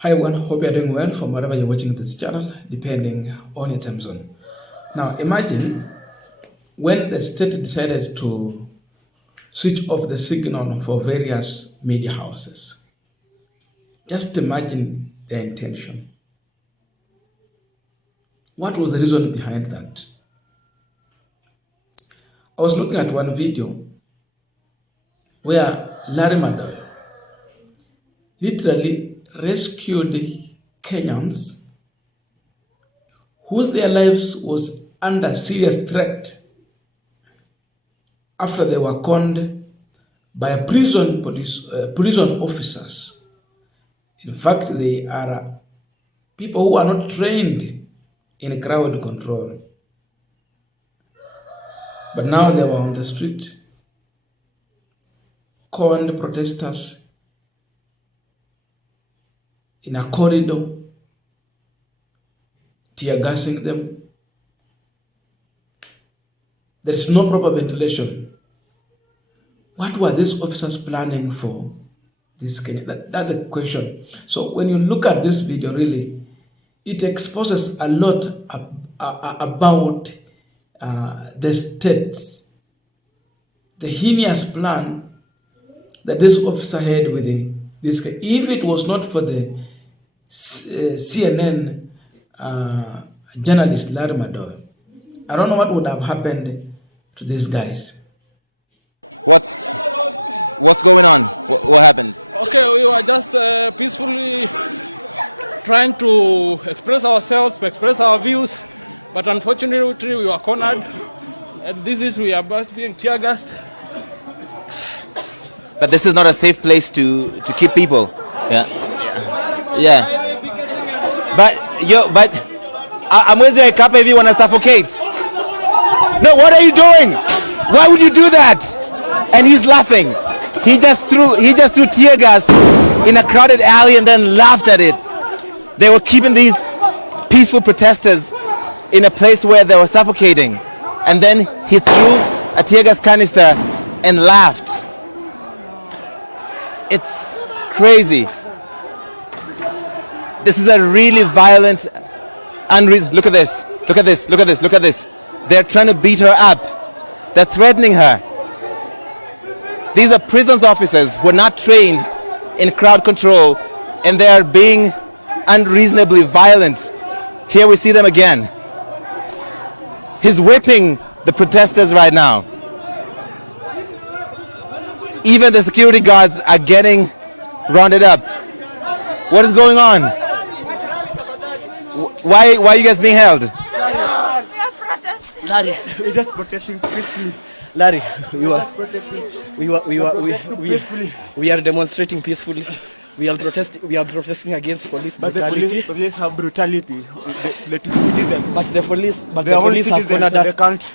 Hi everyone, hope you're doing well from wherever you're watching this channel, depending on your time zone. Now imagine when the state decided to switch off the signal for various media houses. Just imagine their intention. What was the reason behind that? I was looking at one video where Larry Madowo literally rescued Kenyans whose their lives was under serious threat after they were conned by prison officers. In fact, they are people who are not trained in crowd control. But now they were on the street, conned protesters in a corridor, tear gassing them. There is no proper ventilation. What were these officers planning for this Kenya? That's the question. So when you look at this video, really, it exposes a lot about the state, the heinous plan that this officer had with this. If it was not for the CNN journalist Larry Madowo, I don't know what would have happened to these guys. What's going on? What happened? Okay, we were just peacefully trying to express ourselves, to express our views, but unfortunately we were cornered. And we are just being tear gassed. But this is not a safe place to keep people. Yeah. But I'm with you, Kappa, if you want to suffocate. No, what are you doing? Why would you do that? And he's laughing. He just threw tear gas in a crowded alley and then laughed at it. They were keeping these peaceful protesters in a place where they were suffocating. And then he threw a tear gas canister and laughed. It's crazy. This is a really violent, look at this. Look at this. Look at this. Look at this. They're trying to beat her up. They're threatening her. These are prisons officers who are not trained in crowd control, and they are being unreasonably violent. Here we see them again. He's whipping the protesters right now. Even the security guards are getting rounded up. What is going on? Why are you guys being held? Larry, we're just protesting peacefully. Larry, we are demonstrating peacefully. We are protesting against police brutality. But the police have brutality. But the police have cornered us.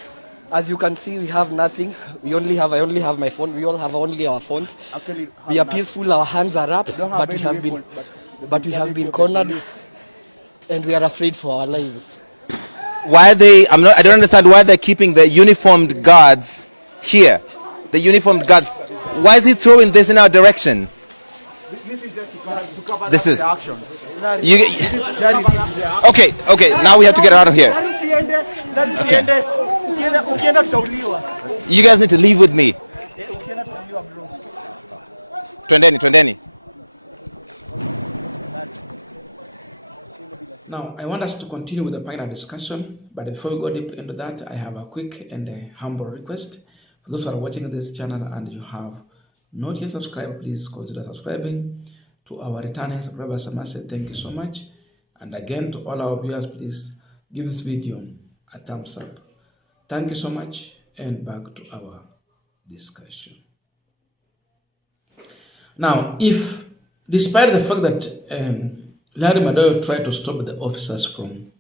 As you can see, we have nothing. I only have my phone. We all have only our phones. Actually, we are peaceful. Our hands are up, but we have been cornered, and we are afraid for our lives. Why are they? I don't understand why they're keeping the uniformed guards here. The uniformed guards. Why is he throwing this in our direction? This is just to cover this is the actions. Okay. Now we have to get out of here. Okay. You guys need to leave with me. Twendeni. Now, I want us to continue with the panel discussion, but before we go deep into that, I have a quick and a humble request. For those who are watching this channel and you have not yet subscribed, please consider subscribing. To our returning subscribers, I must say thank you so much. And again, to all our viewers, please give this video a thumbs up. Thank you so much, and back to our discussion. Now, if despite the fact that Larry Madowo tried to stop the officers from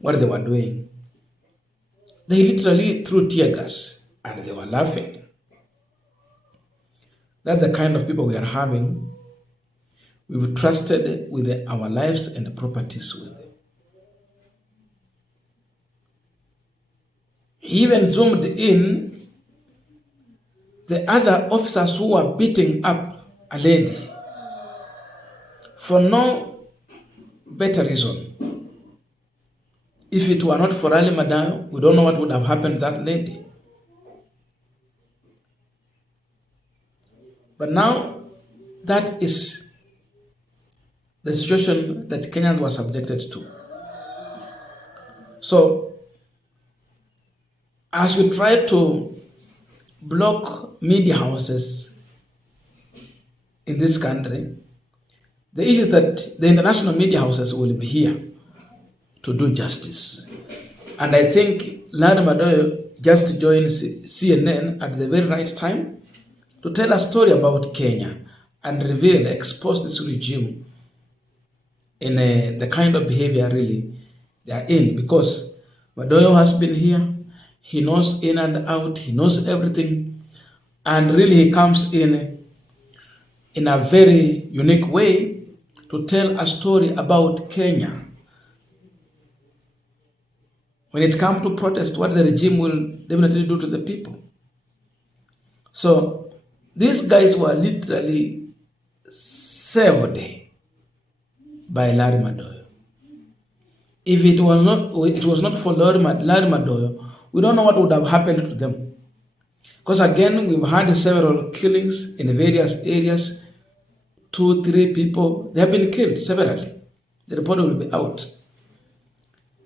what they were doing, they literally threw tear gas and they were laughing. That's the kind of people we are having. We've trusted with our lives and properties with them. He even zoomed in the other officers who were beating up a lady for no better reason. If it were not for Ali Madowo, we don't know what would have happened to that lady. But now, that is the situation that Kenyans were subjected to. So, as you try to block media houses in this country, the issue is that the international media houses will be here to do justice. And I think Larry Madowo just joined CNN at the very right time to tell a story about Kenya and reveal, expose this regime in the kind of behavior really they are in. Because Madowo has been here, he knows in and out, he knows everything, and really he comes in a very unique way to tell a story about Kenya. When it comes to protest, what the regime will definitely do to the people. So these guys were literally saved by Larry Madowo. If it was not for Larry Madowo, we don't know what would have happened to them. Because again, we've had several killings in the various areas. 2, 3 people, they have been killed severally. The report will be out.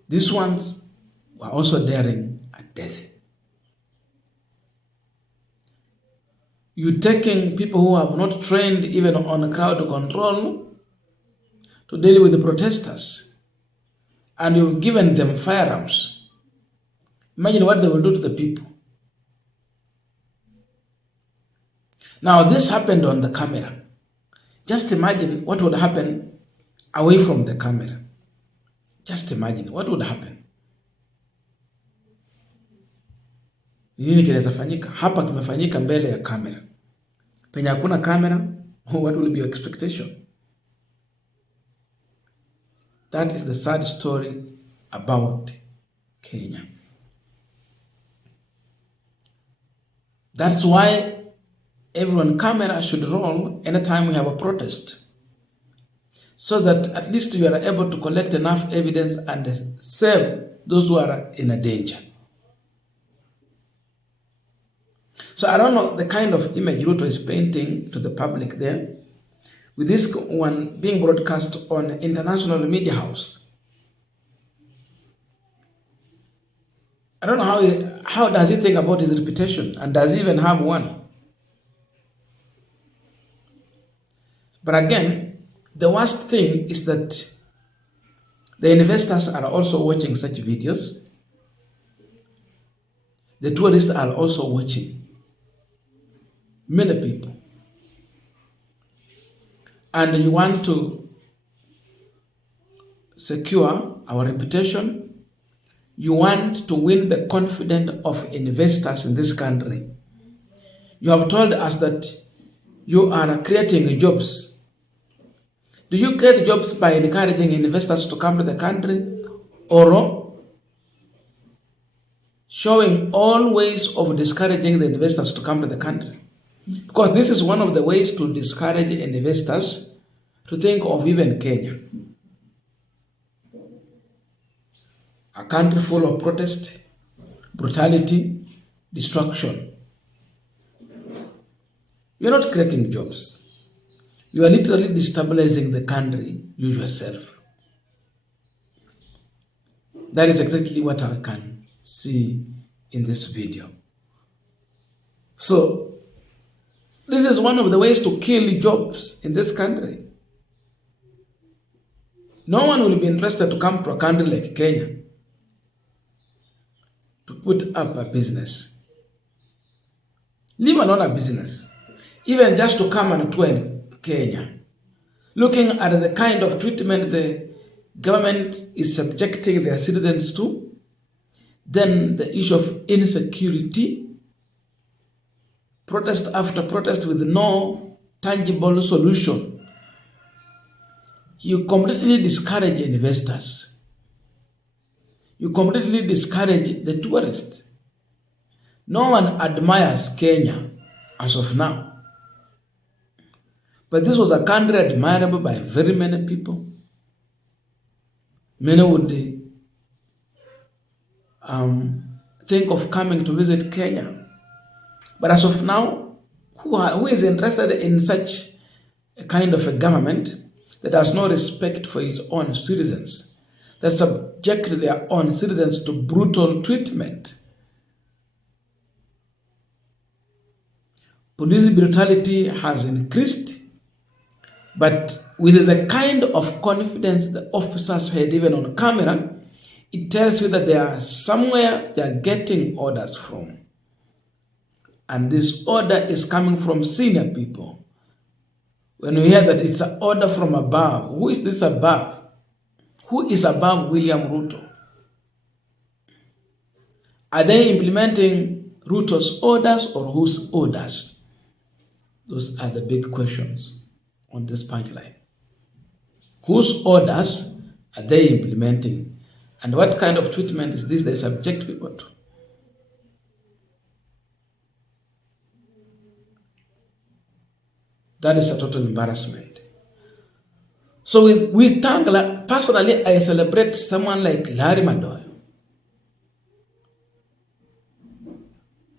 These ones were also daring at death. You're taking people who have not trained even on crowd control to deal with the protesters, and you've given them firearms. Imagine what they will do to the people. Now, this happened on the camera. Just imagine what would happen away from the camera. Just imagine what would happen. Nini kinaweza fanyika? Hapa kimefanyika mbele ya kamera. Penye hakuna kamera, what will be your expectation? That is the sad story about Kenya. That's why everyone camera should roll anytime we have a protest, so that at least you are able to collect enough evidence and save those who are in a danger. So I don't know the kind of image Ruto is painting to the public there, with this one being broadcast on international media house. I don't know how does he think about his reputation, and does he even have one? But again, the worst thing is that the investors are also watching such videos. The tourists are also watching. Many people. And you want to secure our reputation. You want to win the confidence of investors in this country. You have told us that you are creating jobs. Do you create jobs by encouraging investors to come to the country, or showing all ways of discouraging the investors to come to the country? Because this is one of the ways to discourage investors to think of even Kenya. A country full of protest, brutality, destruction. You are not creating jobs. You are literally destabilizing the country you yourself. That is exactly what I can see in this video. So, this is one of the ways to kill jobs in this country. No one will be interested to come to a country like Kenya to put up a business. Leave alone a business. Even just to come and tour in Kenya. Looking at the kind of treatment the government is subjecting their citizens to, then the issue of insecurity, protest after protest with no tangible solution. You completely discourage investors. You completely discourage the tourists. No one admires Kenya as of now. But this was a country admirable by very many people. Many would think of coming to visit Kenya. But as of now, who is interested in such a kind of a government that has no respect for its own citizens, that subject their own citizens to brutal treatment? Police brutality has increased, but with the kind of confidence the officers had even on camera, it tells you that they are somewhere they are getting orders from. And this order is coming from senior people. When you hear that it's an order from above, who is this above? Who is above William Ruto? Are they implementing Ruto's orders or whose orders? Those are the big questions on this punchline. Whose orders are they implementing? And what kind of treatment is this they subject people to? That is a total embarrassment. So we thank, personally, I celebrate someone like Larry Madowo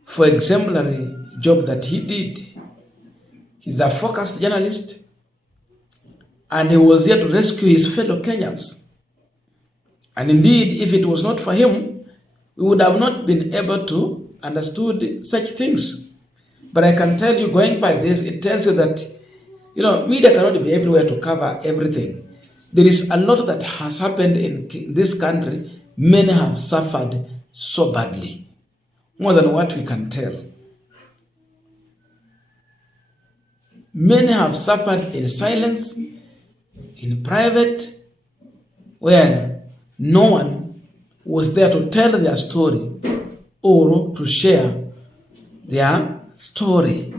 for exemplary job that he did. He's a focused journalist, and he was here to rescue his fellow Kenyans. And indeed, if it was not for him, we would have not been able to understand such things. But I can tell you, going by this, it tells you that, media cannot be everywhere to cover everything. There is a lot that has happened in this country. Many have suffered so badly, more than what we can tell. Many have suffered in silence, in private, where no one was there to tell their story or to share their story.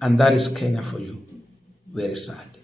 And that is Kenya for you. Very sad.